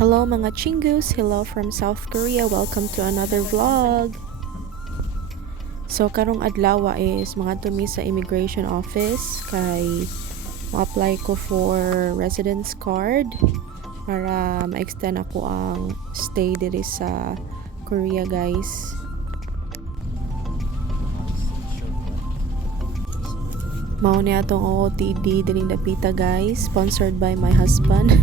Hello mga chingus, hello from South Korea, welcome to another vlog. So karong adlaw is mga tumi sa immigration office kay ma-apply ko for residence card para ma-extend ako ang stay diri sa Korea, guys. Mao ni atong OOTD diri dapita, guys, sponsored by my husband.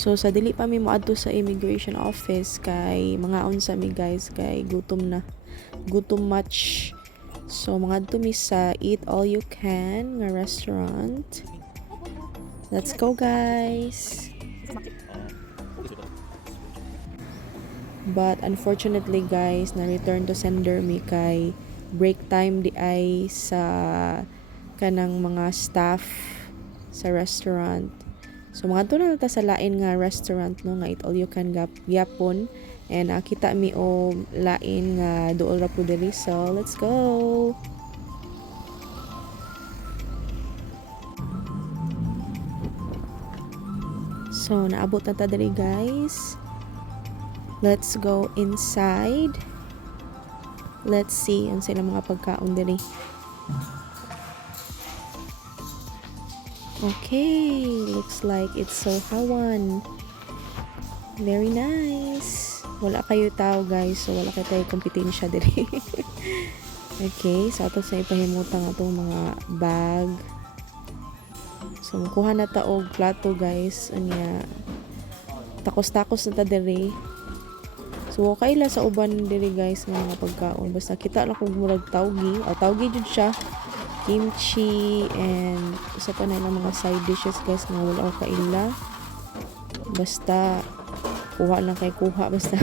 So sa dili pa mi moadto sa immigration office kay mga unsa mi, guys, kay gutom na. Gutom much. So mga adto mi sa eat all you can nga restaurant. Let's go, guys. But unfortunately, guys, na return to sender mi kay break time di ay sa kanang mga staff sa restaurant. So mga na ta sa lain nga restaurant, no, nga eat all you can gyapon, and nakita mi o lain nga duol ra pud diri. So let's go. So naabot na ta diri, guys. Let's go inside. Let's see ang sila mga pagkaon diri. Okay, looks like it's Sohawan. Very nice. Wala kayo tao, guys, so wala kayo tayo kompetensya diri. Okay, so ato sa ipahimutan atong mga bag. So kuha na ta og plato, guys. Anya takos-takos na ta diri. So okay la sa uban diri, guys, nga mga pagkaon. Basta kita lang kung murag tawgi. O tawgi jud siya. Kimchi and isa pa na mga side dishes, guys, nga wala ko kaila. Basta kuha lang kay kuha, basta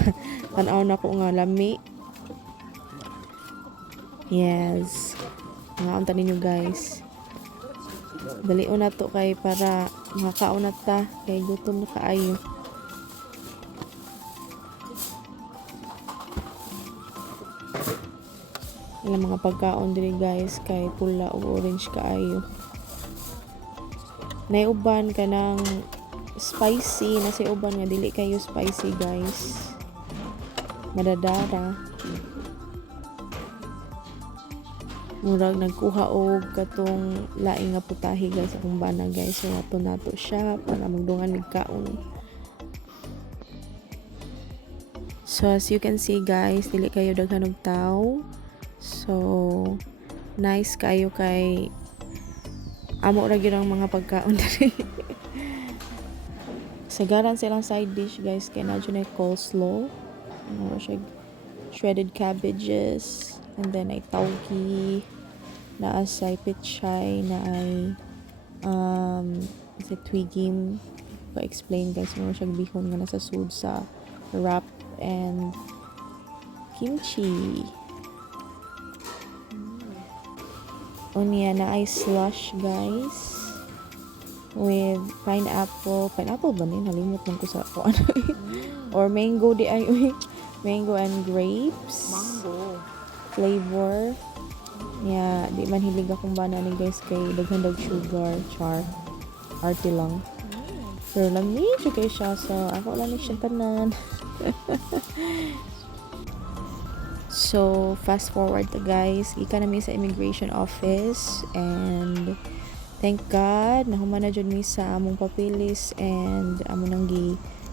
tanaw na ko nga lami. Yes, nga unta ninyo, guys. Dalion na to kay para makakaon na ta kay gutom na kaayo. Ilang mga pagkaon diri, guys, kay pula o orange kaayo. Naiuban ka ng spicy, nasi uban nga dili kayo spicy, guys. Madadara. Murag nagkuha og katong laing nga putahe, guys, akong bana, guys. So nato siya para magdungan mig kaon. So as you can see, guys, dili kayo daghan og tawo. So nice kayo kay amo ra gyud ang mga pagkaon diri. Sagaran silang side dish, guys, kay na dyan ay coleslaw, shredded cabbages, and then ay taugi, na ay pichay, na ay twigim ko explain, guys, mo siya bihon nga nasa sud sa wrap, and kimchi. Unya na ay slush, guys, with pineapple ba ni? Nalimot lang ko sa ano. Or mango di ay. Mango and grapes. Mango. Flavor. Yeah, di man hilig akong banana, guys, kay daghan dag sugar, char. Arte lang. Pero lamig siya kay siya, so ako lang ni siya tanan. So, fast forward to, guys. Ika na mi sa immigration office, and thank God nahuman na jud mi sa among papeles, and amo nang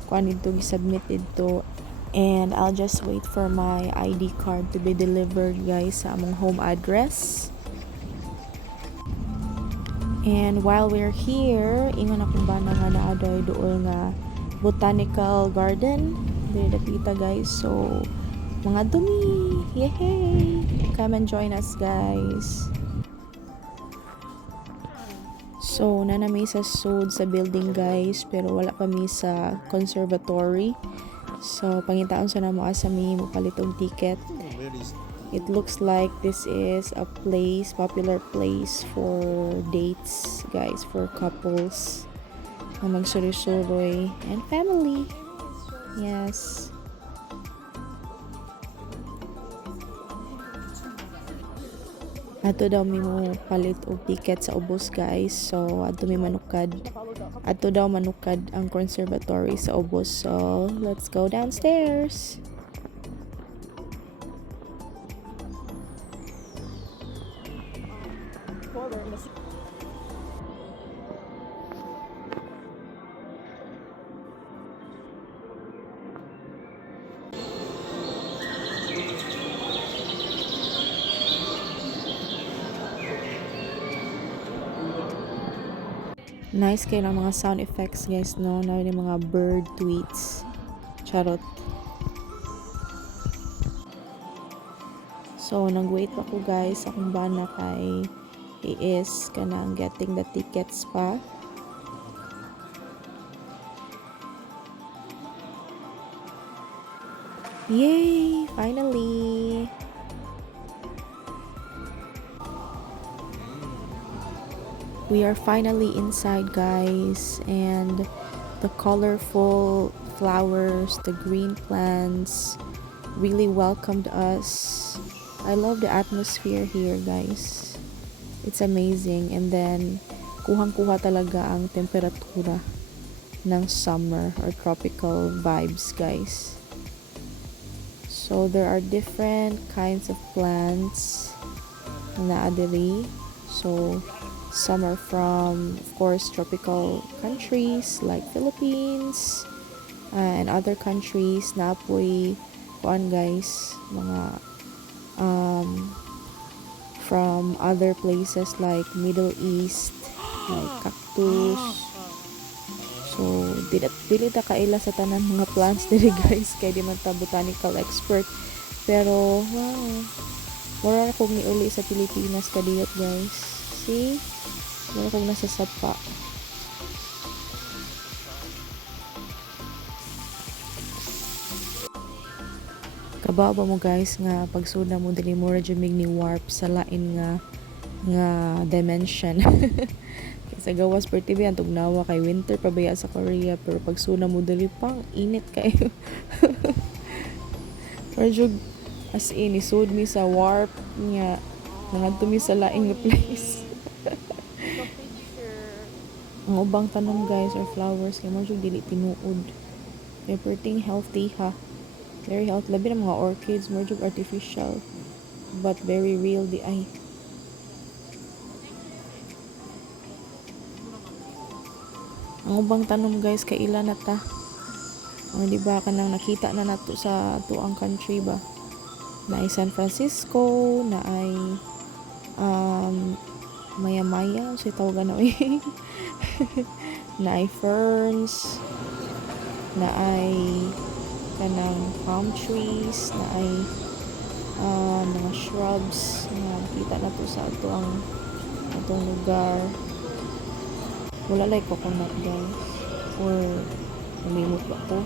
kuan dito gi-submit dito, and I'll just wait for my ID card to be delivered, guys, sa among home address. And while we're here, ingon akong bana nga naadoy dool nga Botanical Garden diri dapita, guys. So mga dumi, yay! Come and join us, guys. So nanami sa sud sa building, guys, pero wala pa mi sa conservatory. So pangitaon sa namo asa mi mopalit og ticket. It looks like this is a popular place for dates, guys, for couples na magsuroy-suroy and family. Yes. Ato daw mi mo palit og ticket sa ubos guys. So ato mi manukad. Ato daw manukad ang conservatory sa ubos. So let's go downstairs. Nice kayo ng mga sound effects guys, no? Na yung mga bird tweets. Charot. So, nag-wait ako guys sa kung bana kay is kanang getting the tickets pa. Yay! Finally! We are finally inside guys, and the colorful flowers, the green plants really welcomed us. I love the atmosphere here guys. It's amazing. And then kuhang-kuha talaga ang temperatura ng summer or tropical vibes guys. So there are different kinds of plants na adili. So some are from, of course, tropical countries like Philippines and other countries na apoy kuan guys, mga from other places like Middle East, like cactus. So dili ta kaila sa tanan mga plants diri guys, kay di man ta botanical expert, pero wow, mura akong niuli sa Pilipinas kadiyot guys. See? Wala kong nasa sapa. Kababa mo guys nga pagsuna mo dili mo radyo mig ni warp sa lain nga dimension. Kasi gawas per TV ang tugnawa kay winter pabaya sa Korea, pero pagsuna mo dili pang init kayo. Radyo as in isud mi sa warp nga nangadto mi sa lain nga place. Ang ubang tanom guys or flowers kay mo dili tinuod. Kay perting healthy ha. Very healthy. Labi na mga orchids, more artificial, but very real di ay. Ang ubang tanom guys kay ila na ta. Ang di ba kanang nakita na nato sa tuang country ba? Na ay San Francisco, na ay maya-maya, so tawagan na na ay ferns, na ay kanang palm trees, na ay mga shrubs na kita na to sa atong lugar. Wala like coconut guys, or namimot ba ko?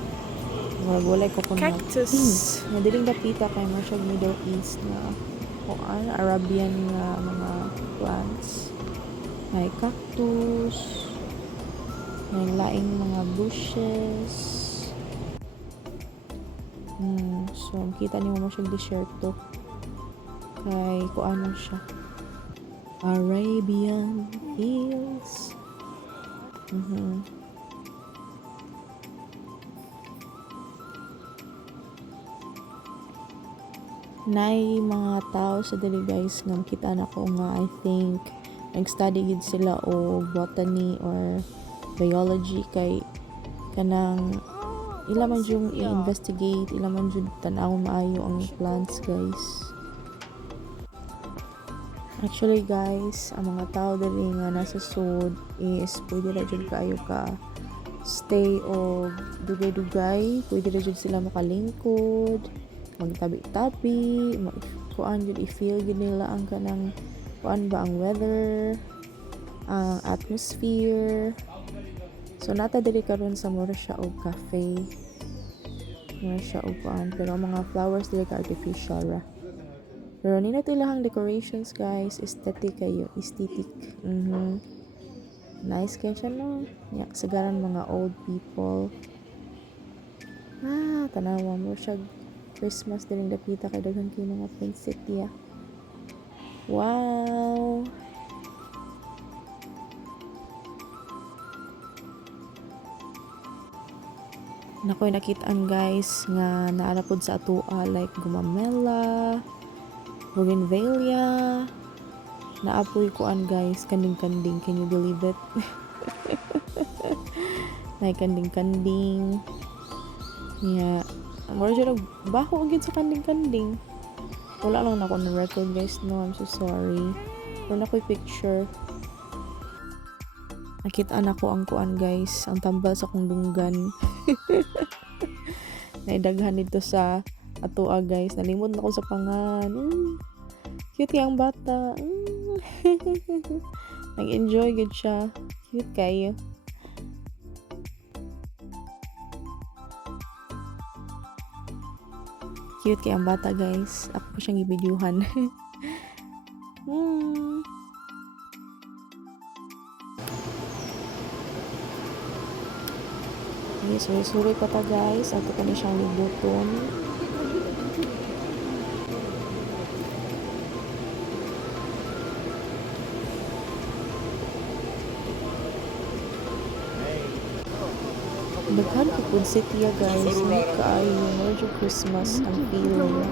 Wala coconut. Cactus. Madaling dapita kay mo siya Middle East na Arabian nga mga plants. May cactus, may laing mga bushes. So kita niyo mo siya desierto kay kuano siya, Arabian Fields. Nay mga tao sa dili guys nga makita na ko nga I think nag-study gid sila o botany or biology, kay kanang ila man yung i-investigate, ila man yung tanaw maayo ang plants guys. Actually guys, ang mga tao dali nga nasa Seoul is pwede na dyan kayo ka stay o dugay-dugay, pwede na dyan sila makalingkod, magtabi-tabi, kuan yun, i-feel yun nila ang kanang kuan ba ang weather, ang atmosphere. So nata dili karon sa mura siya og cafe, mura siya og kuan, pero mga flowers dili ka artificial ra. Pero nina tilahang decorations guys, aesthetic kayo, aesthetic. Nice kayo siya no. Yak sagaran mga old people. Tanawa mo siya Christmas diring dapita kay daghan kay mga poinsettia. Wow. Nakoy nakitaan guys nga naara pod sa atua like gumamela, bougainvillea, naapoy kuan guys, kanding-kanding, can you believe it? Nay kanding-kanding. Yeah, mura siya nagbaho agad sa kanding-kanding. Wala lang na ako na record guys, no, I'm so sorry. Pero nakoy picture. Nakitaan ako ang kuan guys, ang tambal sa kong dunggan. Naidaghan dito sa atua guys, nalimod na ako sa pangan. Cute yung bata. Nag-enjoy good siya. Cute kayo. Cute kaya ang bata guys. Ako pa siyang ibidyuhan. Okay, suri-suri pa ta guys. Ato pa na siyang libuton. Daghan ko po city guys. May kaayo. Merge Christmas ang feeling.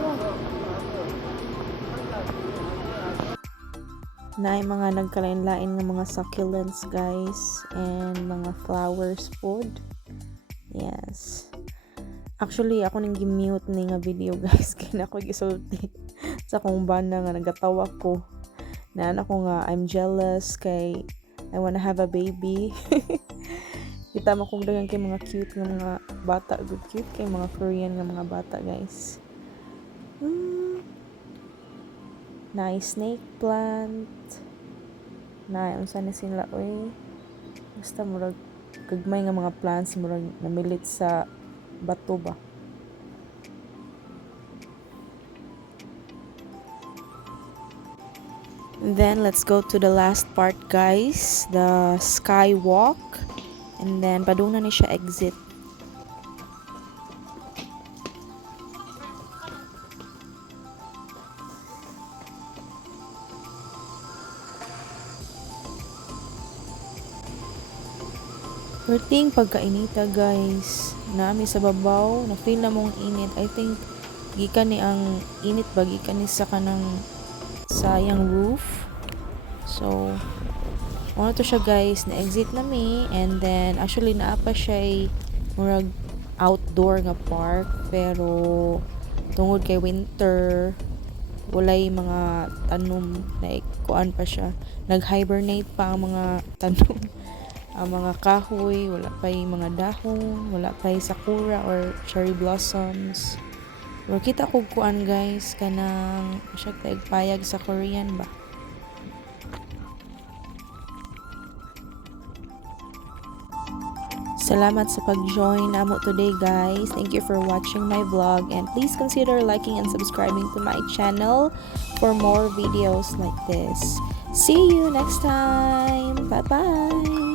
Na ay mga nagkalain-lain ng mga succulents guys. And mga flowers food. Yes. Actually, ako nang gi-mute ni nga video guys. Kaya ako gisulti sa kong banda nga nagatawa ko. Naan ako nga, I'm jealous kay I wanna have a baby. Kita mo kung dagan kay mga cute nga mga bata. Good cute kay mga Korean nga mga bata guys. Nice snake plant. Unsa na sila oy. Basta murag kagmay nga mga plants murag namilit sa bato ba. And then let's go to the last part guys, the skywalk. And then padung na ni siya exit. Perting pagkainita guys, naami sa babaw, na feel na mong init. I think gikan ni ang init ba gikan ni sa kanang sayang roof. So ano to siya guys, na exit na mi, and then actually naapa siya murag outdoor nga park, pero tungod kay winter walay mga tanom, like kuan pa siya, nag-hibernate pa ang mga tanom. Ang mga kahoy, wala pa yung mga dahon, wala pa yung sakura or cherry blossoms. Pero kita ko kuan guys, kanang siya taigpayag sa Korean ba. Salamat sa pag-join namo today guys. Thank you for watching my vlog, and please consider liking and subscribing to my channel for more videos like this. See you next time. Bye bye.